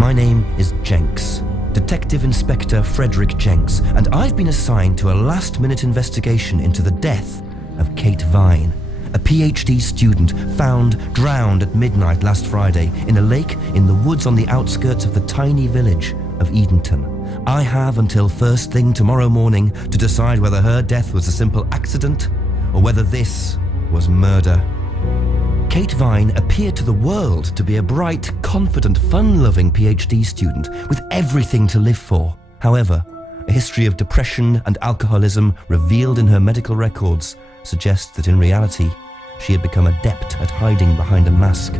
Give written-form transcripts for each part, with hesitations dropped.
My name is Jenks, Detective Inspector Frederick Jenks, and I've been assigned to a last-minute investigation into the death of Kate Vine, a PhD student found drowned at midnight last Friday in a lake in the woods on the outskirts of the tiny village of Edenton. I have until first thing tomorrow morning to decide whether her death was a simple accident or whether this was murder. Kate Vine appeared to the world to be a bright, confident, fun-loving PhD student with everything to live for. However, a history of depression and alcoholism revealed in her medical records suggests that in reality, she had become adept at hiding behind a mask.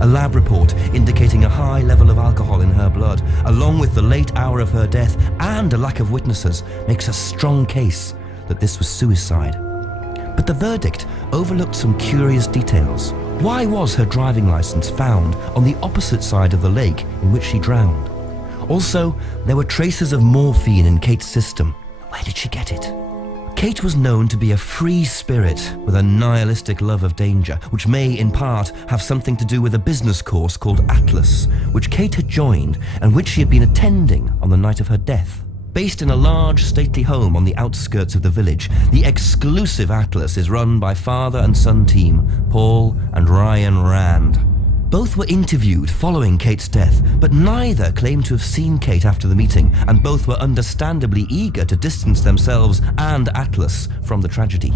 A lab report indicating a high level of alcohol in her blood, along with the late hour of her death and a lack of witnesses, makes a strong case that this was suicide. But the verdict overlooked some curious details. Why was her driving license found on the opposite side of the lake in which she drowned? Also, there were traces of morphine in Kate's system. Where did she get it? Kate was known to be a free spirit with a nihilistic love of danger, which may in part have something to do with a business course called Atlas, which Kate had joined and which she had been attending on the night of her death. Based in a large, stately home on the outskirts of the village, the exclusive Atlas is run by father and son team, Paul and Ryan Rand. Both were interviewed following Kate's death, but neither claimed to have seen Kate after the meeting, and both were understandably eager to distance themselves and Atlas from the tragedy.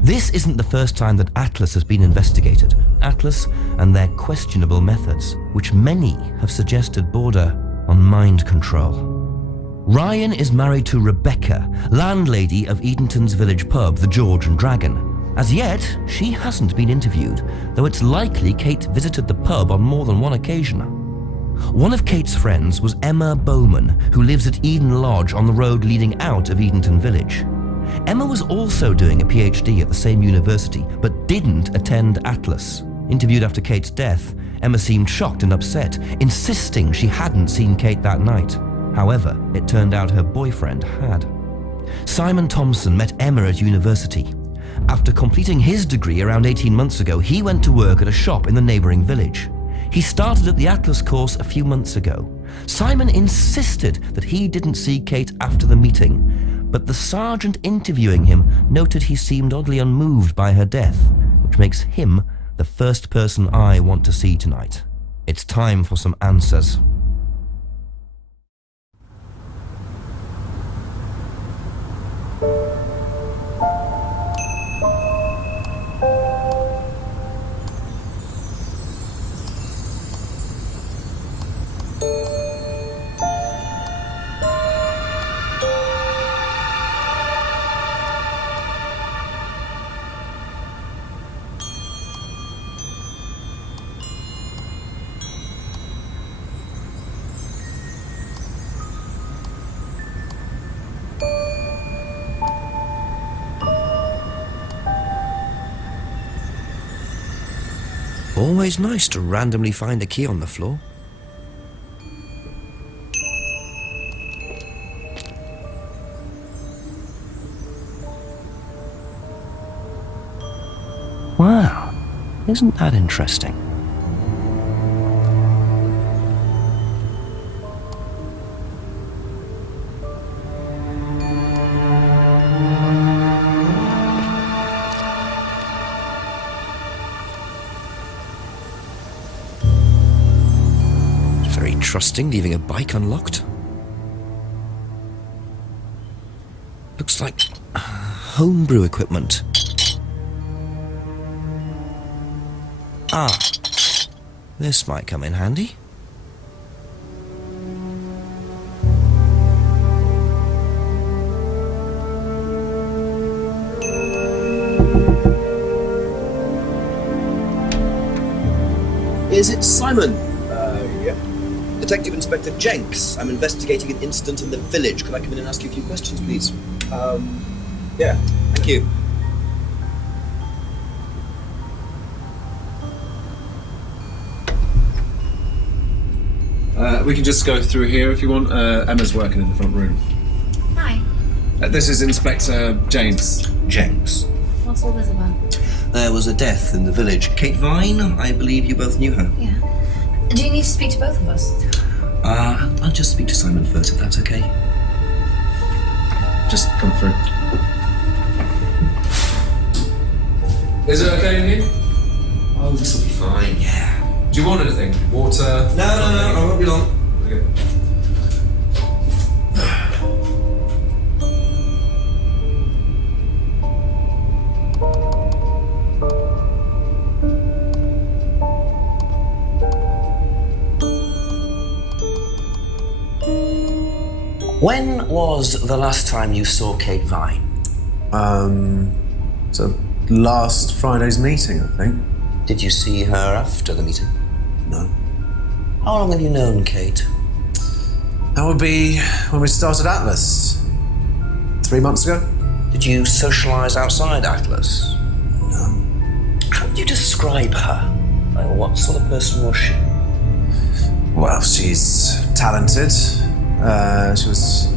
This isn't the first time that Atlas has been investigated. Atlas and their questionable methods, which many have suggested border on mind control. Ryan is married to Rebecca, landlady of Edenton's village pub, the George and Dragon. As yet, she hasn't been interviewed, though it's likely Kate visited the pub on more than one occasion. One of Kate's friends was Emma Bowman, who lives at Eden Lodge on the road leading out of Edenton Village. Emma was also doing a PhD at the same university, but didn't attend Atlas. Interviewed after Kate's death, Emma seemed shocked and upset, insisting she hadn't seen Kate that night. However, it turned out her boyfriend had. Simon Thompson met Emma at university. After completing his degree around 18 months ago, he went to work at a shop in the neighbouring village. He started at the Atlas course a few months ago. Simon insisted that he didn't see Kate after the meeting, but the sergeant interviewing him noted he seemed oddly unmoved by her death, which makes him the first person I want to see tonight. It's time for some answers. Always nice to randomly find a key on the floor. Wow, isn't that interesting? Trusting, leaving a bike unlocked. Looks like homebrew equipment. Ah, this might come in handy. Is it Simon? Yeah. Detective Inspector Jenks. I'm investigating an incident in the village. Could I come in and ask you a few questions, please? Yeah. Thank you. We can just go through here if you want. Emma's working in the front room. Hi. This is Inspector James. Jenks. What's all this about? There was a death in the village. Kate Vine, I believe you both knew her. Yeah. Do you need to speak to both of us? I'll just speak to Simon first, if that's okay. Just come through. Is it okay in here? Oh, this will be fine, yeah. Do you want anything? Water? No, I won't be long. Okay. When was the last time you saw Kate Vine? So last Friday's meeting, I think. Did you see her after the meeting? No. How long have you known Kate? That would be when we started Atlas. 3 months ago? Did you socialise outside Atlas? No. How would you describe her? Like, what sort of person was she? Well, she's talented. She was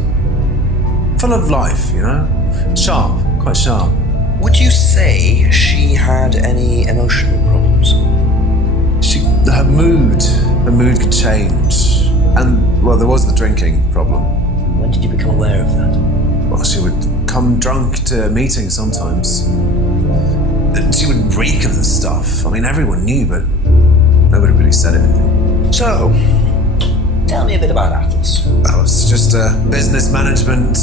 full of life, you know? Sharp, quite sharp. Would you say she had any emotional problems? Her mood could change. And, well, there was the drinking problem. When did you become aware of that? Well, she would come drunk to meetings sometimes. She would reek of the stuff. I mean, everyone knew, but nobody really said anything. So, tell me a bit about Atlas. Oh, it's just a business management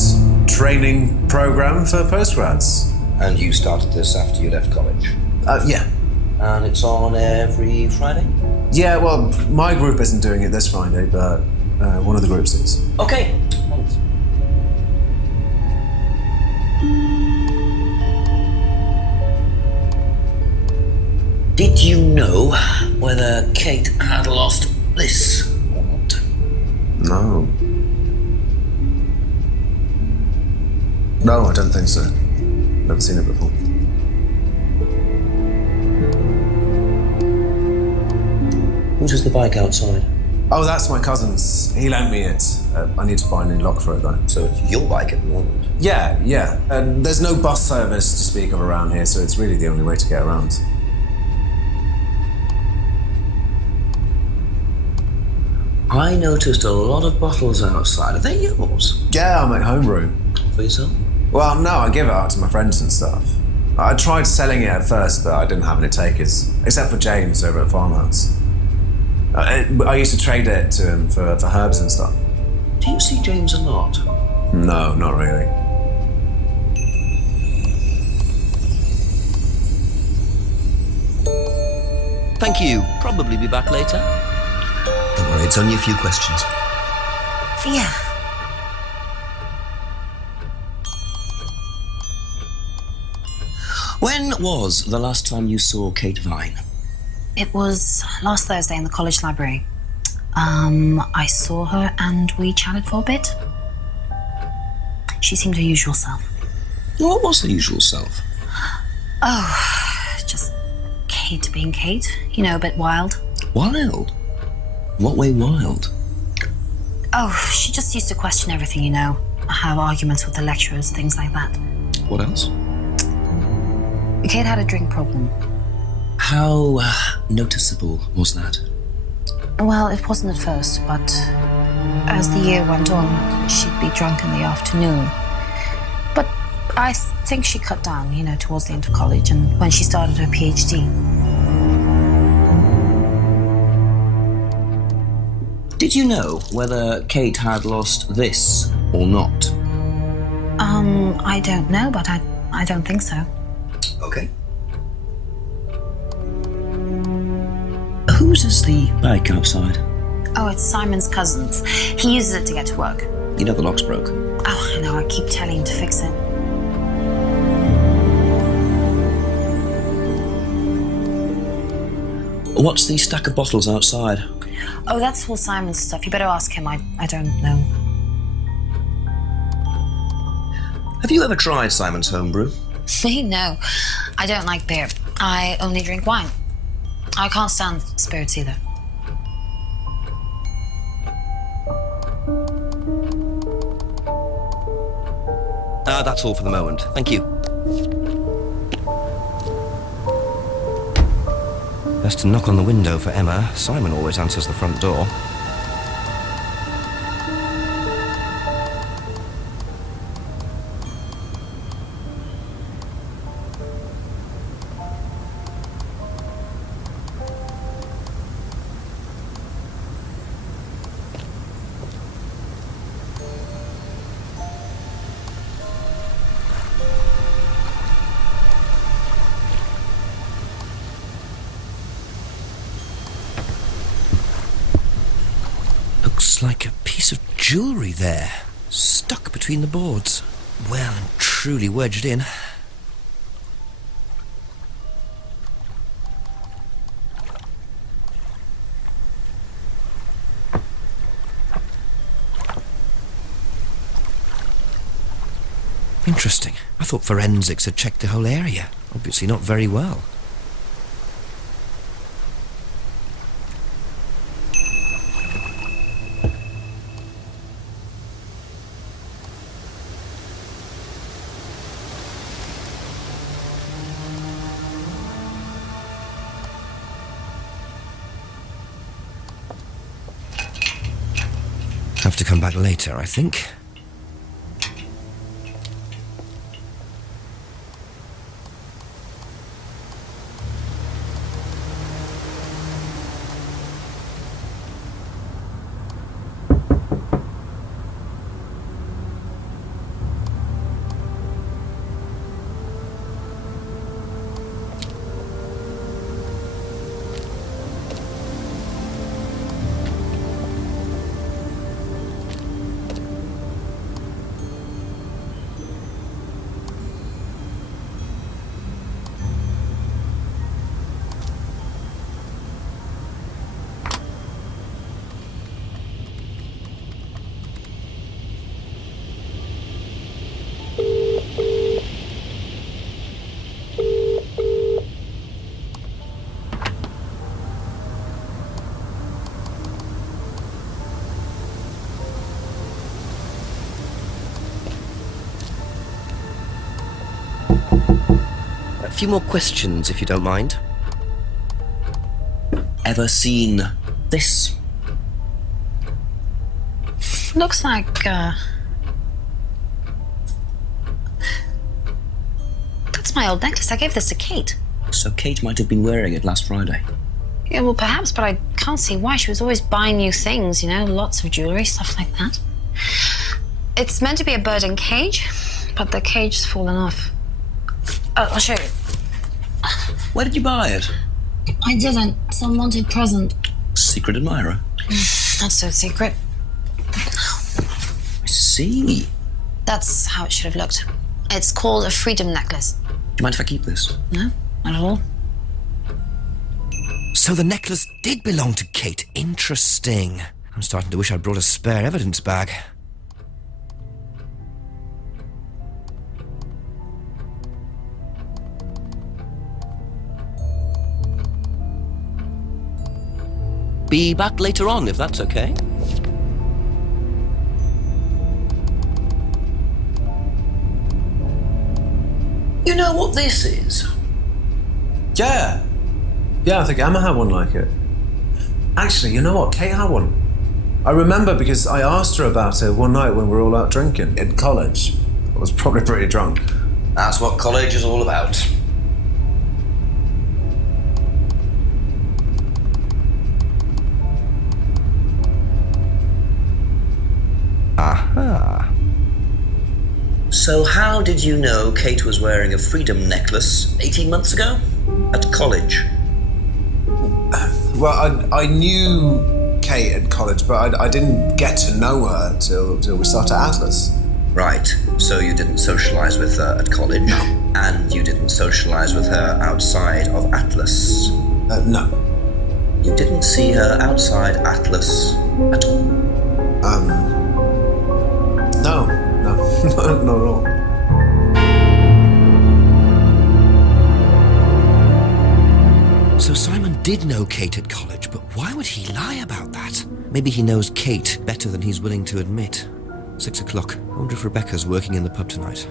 training program for postgrads. And you started this after you left college? Yeah. And it's on every Friday? Yeah, well, my group isn't doing it this Friday, but one of the groups is. Okay, thanks. Did you know whether Kate had lost bliss or not? No. No, I don't think so. Never seen it before. Whose is the bike outside? Oh, that's my cousin's. He lent me it. I need to buy a new lock for it, though. So it's your bike at the moment? Yeah. There's no bus service to speak of around here, so it's really the only way to get around. I noticed a lot of bottles outside. Are they yours? Yeah, I make homebrew. For yourself? Well, no, I give it out to my friends and stuff. I tried selling it at first, but I didn't have any takers, except for James over at Farmhouse. I used to trade it to him for herbs and stuff. Do you see James a lot? No, not really. Thank you. Probably be back later. Don't worry, it's only a few questions. Yeah. When was the last time you saw Kate Vine? It was last Thursday in the college library. I saw her and we chatted for a bit. She seemed her usual self. What was her usual self? Oh, just Kate being Kate. You know, a bit wild. Wild? What way wild? Oh, she just used to question everything, you know. Have arguments with the lecturers, things like that. What else? Kate had a drink problem. How noticeable was that? Well, it wasn't at first, but as the year went on, she'd be drunk in the afternoon. But I think she cut down, you know, towards the end of college and when she started her PhD. Did you know whether Kate had lost this or not? I don't know, but I don't think so. Okay. Whose is the bike outside? Oh, it's Simon's cousin's. He uses it to get to work. You know the lock's broken. Oh, I know, I keep telling him to fix it. What's the stack of bottles outside? Oh, that's all Simon's stuff. You better ask him. I don't know. Have you ever tried Simon's homebrew? Me? No. I don't like beer. I only drink wine. I can't stand spirits either. That's all for the moment. Thank you. Best to knock on the window for Emma. Simon always answers the front door. Looks like a piece of jewellery there, stuck between the boards. Well and truly wedged in. Interesting. I thought forensics had checked the whole area. Obviously not very well. Have to come back later, I think. A few more questions, if you don't mind. Ever seen this? Looks like, that's my old necklace. I gave this to Kate. So Kate might have been wearing it last Friday. Yeah, well, perhaps, but I can't see why. She was always buying new things, you know, lots of jewellery, stuff like that. It's meant to be a bird in cage, but the cage's fallen off. Oh, I'll show you. Where did you buy it? I didn't. Some wanted present. Secret admirer. Not so secret. I see. That's how it should have looked. It's called a freedom necklace. Do you mind if I keep this? No, not at all. So the necklace did belong to Kate. Interesting. I'm starting to wish I'd brought a spare evidence bag. Be back later on, if that's okay. You know what this is? Yeah. Yeah, I think Emma had one like it. Actually, you know what? Kate had one. I remember because I asked her about it one night when we were all out drinking in college. I was probably pretty drunk. That's what college is all about. Aha. So how did you know Kate was wearing a freedom necklace 18 months ago? At college? Well, I knew Kate at college, but I didn't get to know her till we started Atlas. Right, so you didn't socialise with her at college? No. And you didn't socialise with her outside of Atlas? No. You didn't see her outside Atlas at all? No. Not at all. So Simon did know Kate at college, but why would he lie about that? Maybe he knows Kate better than he's willing to admit. 6 o'clock. I wonder if Rebecca's working in the pub tonight.